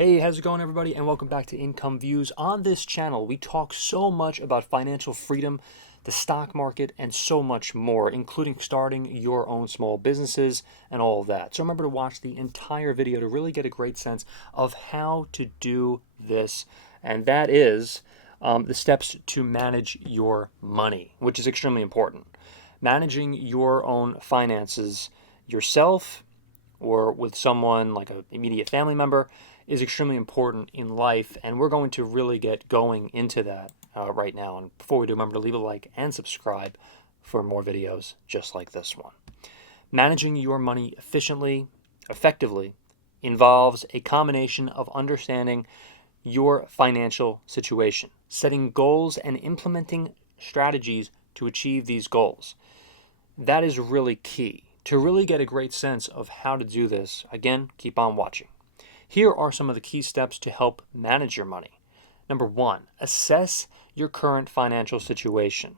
Hey, how's it going, everybody? And welcome back to Income Views. On this channel, we talk so much about financial freedom, the stock market, and so much more, including starting your own small businesses and all of that. So remember to watch the entire video to really get a great sense of how to do this, and that is the steps to manage your money, which is extremely important. Managing your own finances yourself or with someone like an immediate family member is extremely important in life, and we're going to really get going into that right now. And before we do, remember to leave a like and subscribe for more videos just like this one. Managing your money efficiently, effectively, involves a combination of understanding your financial situation, setting goals, and implementing strategies to achieve these goals. That is really key. To really get a great sense of how to do this, again, keep on watching. Here are some of the key steps to help manage your money. Number one, assess your current financial situation.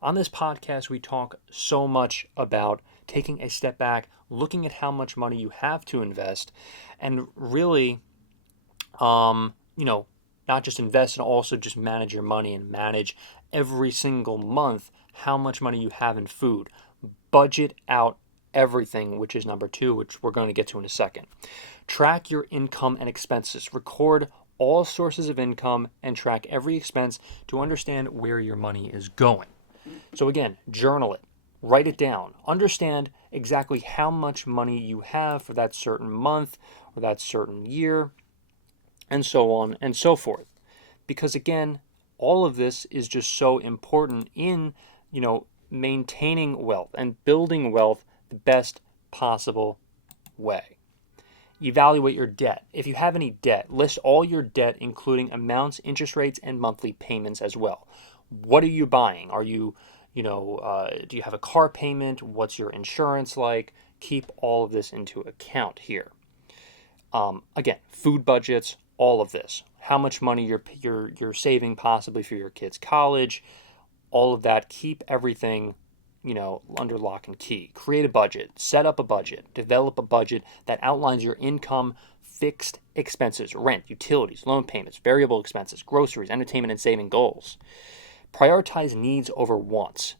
On this podcast, we talk so much about taking a step back, looking at how much money you have to invest, and really, not just invest and also just manage your money and manage every single month how much money you have in food. Budget out everything, which is number two, which we're going to get to in a second. Track your income and expenses. Record all sources of income and track every expense to understand where your money is going. So again, journal it, write it down, understand exactly how much money you have for that certain month or that certain year, and so on and so forth. Because again, all of this is just so important in, maintaining wealth and building wealth the best possible way. Evaluate your debt. If you have any debt, list all your debt, including amounts, interest rates, and monthly payments as well. What are you buying? Are you, do you have a car payment? What's your insurance like? Keep all of this into account here. Again, food budgets, all of this. How much money you're saving possibly for your kids' college, all of that. Keep everything under lock and key. Create a budget, set up a budget, develop a budget that outlines your income, fixed expenses, rent, utilities, loan payments, variable expenses, groceries, entertainment, and saving goals. Prioritize needs over wants.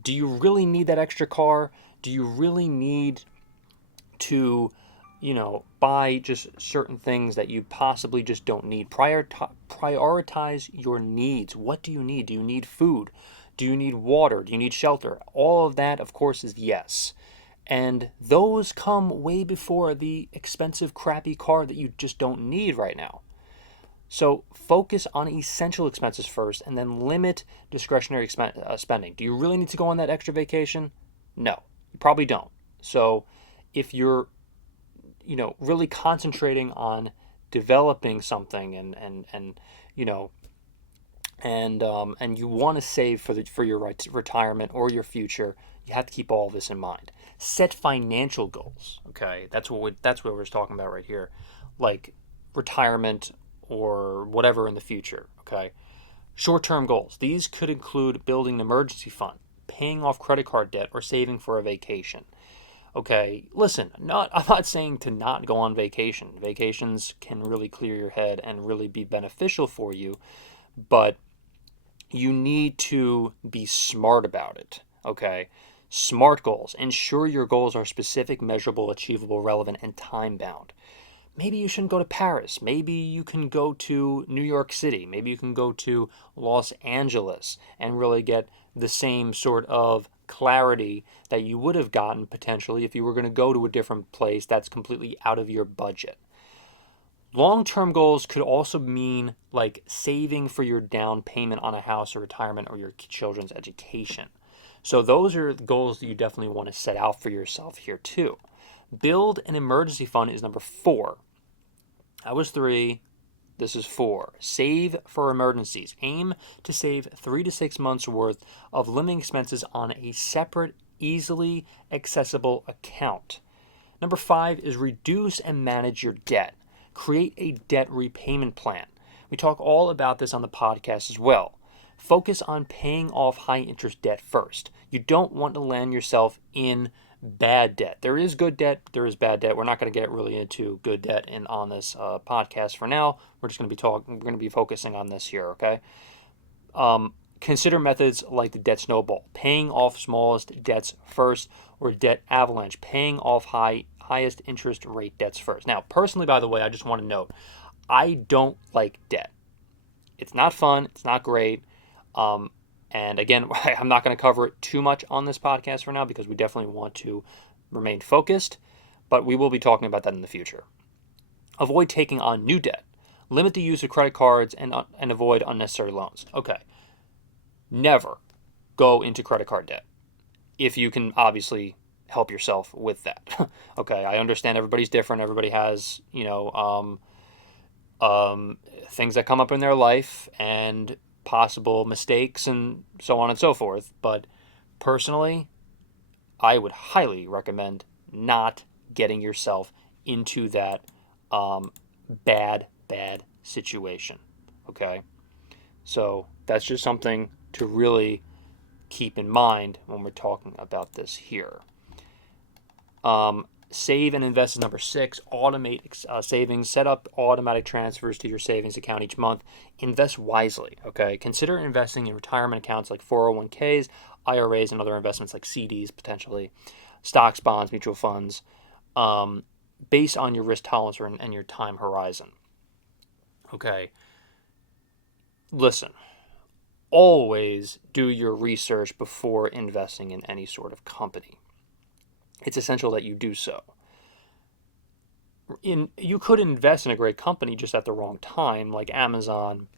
Do you really need that extra car? Do you really need to, buy just certain things that you possibly just don't need? Prioritize your needs. What do you need? Do you need food? Do you need water? Do you need shelter? All of that, of course, is yes. And those come way before the expensive, crappy car that you just don't need right now. So focus on essential expenses first and then limit discretionary spending. Do you really need to go on that extra vacation? No, you probably don't. So if you're, really concentrating on developing something and you want to save for your retirement or your future, you have to keep all this in mind. Set financial goals. Okay, that's what we're talking about right here, like retirement or whatever in the future. Okay, short-term goals. These could include building an emergency fund, paying off credit card debt, or saving for a vacation. Okay, listen, I'm not saying to not go on vacation. Vacations can really clear your head and really be beneficial for you, but you need to be smart about it, okay? Smart goals. Ensure your goals are specific, measurable, achievable, relevant, and time-bound. Maybe you shouldn't go to Paris. Maybe you can go to New York City. Maybe you can go to Los Angeles and really get the same sort of clarity that you would have gotten potentially if you were going to go to a different place that's completely out of your budget. Long-term goals could also mean like saving for your down payment on a house or retirement or your children's education. So those are goals that you definitely want to set out for yourself here too. Build an emergency fund is number 4. That was 3. This is 4. Save for emergencies. Aim to save 3 to 6 months worth of living expenses on a separate, easily accessible account. Number 5 is reduce and manage your debt. Create a debt repayment plan. We talk all about this on the podcast as well. Focus on paying off high interest debt first. You don't want to land yourself in bad debt. There is good debt, there is bad debt. We're not going to get really into good debt on this podcast for now. We're just going to be talking. We're going to be focusing on this here, okay? Consider methods like the debt snowball, paying off smallest debts first, or debt avalanche, paying off highest interest rate debts first. Now, personally, by the way, I just want to note, I don't like debt. It's not fun. It's not great. And again, I'm not going to cover it too much on this podcast for now because we definitely want to remain focused, but we will be talking about that in the future. Avoid taking on new debt. Limit the use of credit cards and avoid unnecessary loans. Okay. Never go into credit card debt if you can obviously help yourself with that. Okay, I understand everybody's different. Everybody has, things that come up in their life and possible mistakes and so on and so forth. But personally, I would highly recommend not getting yourself into that bad situation. Okay, so that's just something to really keep in mind when we're talking about this here. Save and invest is number 6. Automate savings. Set up automatic transfers to your savings account each month. Invest wisely. Okay. Consider investing in retirement accounts like 401ks, IRAs, and other investments like CDs potentially, stocks, bonds, mutual funds, based on your risk tolerance and your time horizon. Okay. Listen. Always do your research before investing in any sort of company. It's essential that you do so. You could invest in a great company just at the wrong time, like Amazon,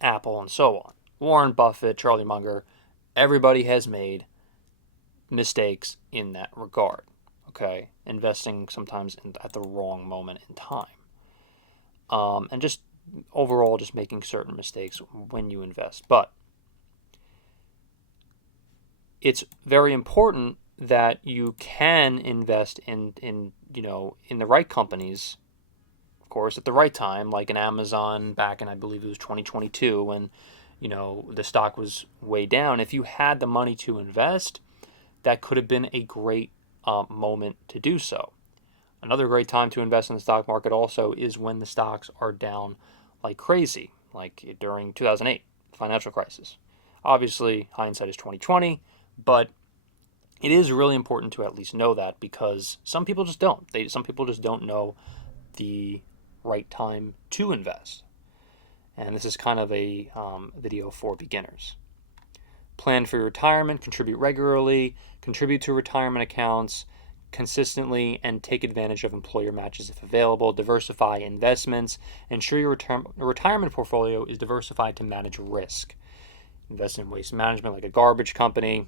Apple, and so on. Warren Buffett, Charlie Munger, everybody has made mistakes in that regard. Okay, investing sometimes at the wrong moment in time, and just overall just making certain mistakes when you invest. But it's very important that you can invest in the right companies, of course, at the right time, like in Amazon back in, I believe it was 2022, when the stock was way down. If you had the money to invest, that could have been a great moment to do so. Another great time to invest in the stock market also is when the stocks are down like crazy, like during 2008, financial crisis. Obviously, hindsight is 2020, but it is really important to at least know that, because some people just don't. Some people just don't know the right time to invest. And this is kind of a video for beginners. Plan for your retirement, contribute regularly, contribute to retirement accounts consistently, and take advantage of employer matches if available. Diversify investments. Ensure your retirement portfolio is diversified to manage risk. Invest in waste management like a garbage company.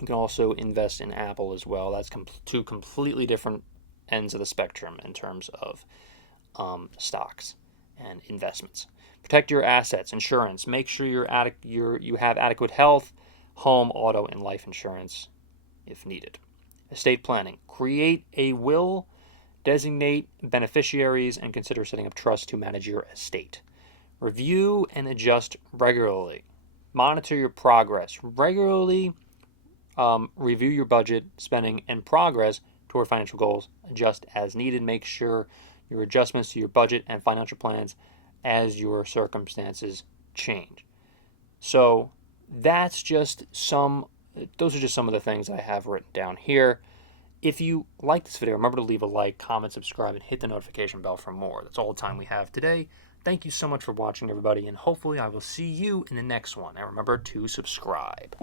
You can also invest in Apple as well. That's two completely different ends of the spectrum in terms of stocks and investments. Protect your assets, insurance. Make sure you have adequate health, home, auto, and life insurance if needed. Estate planning. Create a will, designate beneficiaries, and consider setting up trusts to manage your estate. Review and adjust regularly. Monitor your progress. Regularly review your budget, spending, and progress toward financial goals. Adjust as needed. Make sure your adjustments to your budget and financial plans as your circumstances change. So those are just some of the things I have written down here. If you like this video, remember to leave a like, comment, subscribe, and hit the notification bell for more. That's all the time we have today. Thank you so much for watching, everybody, and hopefully I will see you in the next one. And remember to subscribe.